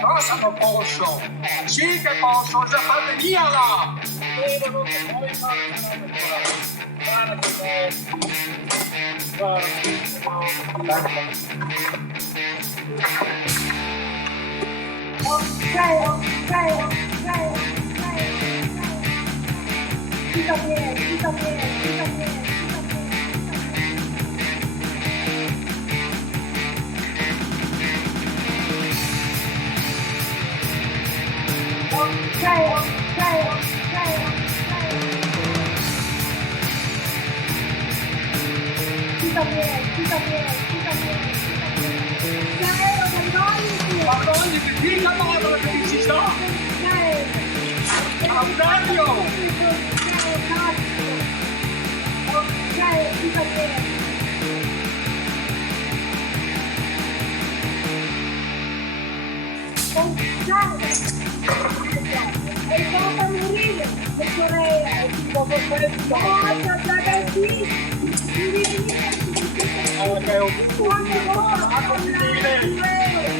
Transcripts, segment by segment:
Cosa non posso? Sì che posso, già fate via là! Devono che poi fare un'avventura. Guarda che bello. Ma voglio che ti la moda la felicità! Aurelio! È stata a morire, le Corea, tipo cosa ragazzini, Che ho avuto un finire!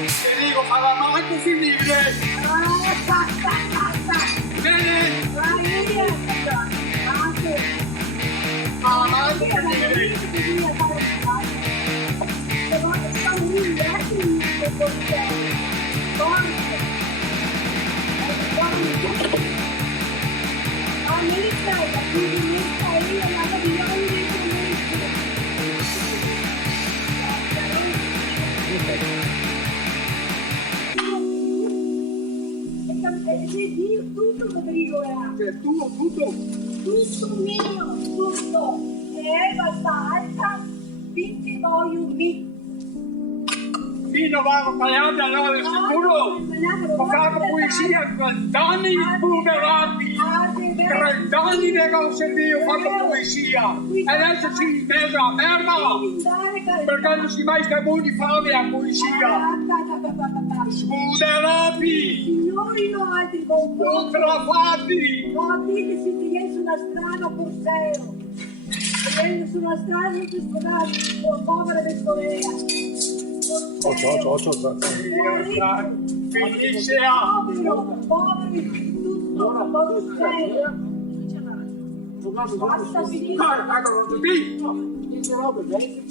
Ti dico, ma la manco finire! Bene! Ma manco finire! Tutto Rodrigo era. Cioè, tutto! Tutto mio, tutto. E basta alta, finché voglio mi. Fino a parlare allora sicuro! Ho fatto poesia 30 anni spuderati! 30 anni ne ho sentito, ho fatto poesia! E adesso si intesa la merda! Perché non si mai stato di fame a poesia! Spuderati! Signori no altri confronti. Contraffatti! No, dite se ti vieni sulla strada Porseo. Vieni sulla strada non ti scordate, povera vecchia. Finisce a... Povero di tutto, Porseo. Basta finire. Ecco,